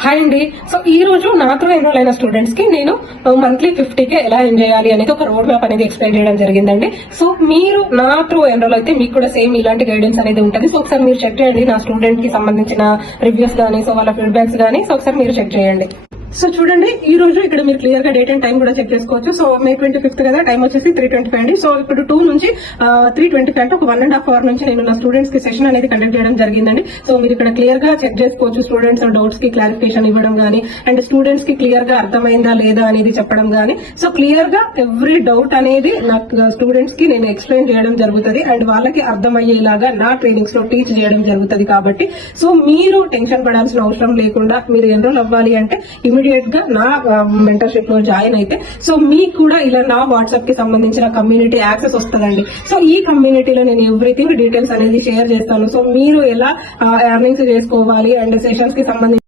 Hi అండి. So ఈ రోజు నాతో ఎన్రోల్ అయిన స్టూడెంట్స్ కి నేను మంత్లీ 50K ఎలా ఎర్న్ చేయాలి అనేది ఒక రోడ్ మ్యాప్ అనేది ఎక్స్ప్లెయిన్ చేయడం జరిగిందండి. సో మీరు నా త్రూ ఎన్రోల్ అయితే మీకు కూడా సేమ్ ఇలాంటి గైడెన్స్ అనేది ఉంటుంది. సో ఒకసారి మీరు చెక్ చేయండి, నా స్టూడెంట్ కి సంబంధించిన రివ్యూస్ కానీ, సో వాళ్ళ ఫీడ్బ్యాక్స్ కానీ, సో ఒకసారి మీరు చెక్ చేయండి. సో చూడండి, ఈ రోజు ఇక్కడ మీరు క్లియర్ గా డేట్ అండ్ టైం కూడా చెక్ చేసుకోవచ్చు. సో May 25th కదా, టైం వచ్చేసి 3:25 అండి. సో ఇప్పుడు 2 నుంచి 3:25 అంటే ఒక 1.5 hour నుంచి నేను నా స్టూడెంట్స్ కి సెషన్ అనేది కండక్ట్ చేయడం జరిగిందండి. సో మీరు ఇక్కడ క్లియర్ గా చెక్ చేసుకోవచ్చు, స్టూడెంట్స్ డౌట్స్ కి క్లారిఫికేషన్ ఇవ్వడం గానీ, అండ్ స్టూడెంట్స్ కి క్లియర్ గా అర్థమైందా లేదా అనేది చెప్పడం గానీ, సో క్లియర్ గా ఎవ్రీ డౌట్ అనేది నా స్టూడెంట్స్ కి నేను ఎక్స్ప్లెయిన్ చేయడం జరుగుతుంది అండ్ వాళ్ళకి అర్థమయ్యేలాగా నా ట్రైనింగ్స్ లో టీచ్ చేయడం జరుగుతుంది. కాబట్టి సో మీరు టెన్షన్ పడాల్సిన అవసరం లేకుండా మీరు ఎన్రోల్ అవ్వాలి అంటే ఇమీడియట్ గా నా మెంటర్షిప్ లో జాయిన్ అయితే సో మీకు కూడా ఇలా నా వాట్సాప్ కి సంబంధించిన కమ్యూనిటీ యాక్సెస్ వస్తుందండి. సో ఈ కమ్యూనిటీలో నేను ఎవ్రీథింగ్ డీటెయిల్స్ అనేది షేర్ చేస్తాను. సో మీరు ఎలా ఎర్నింగ్స్ చేసుకోవాలి అండ్ సెషన్స్ కి సంబంధించి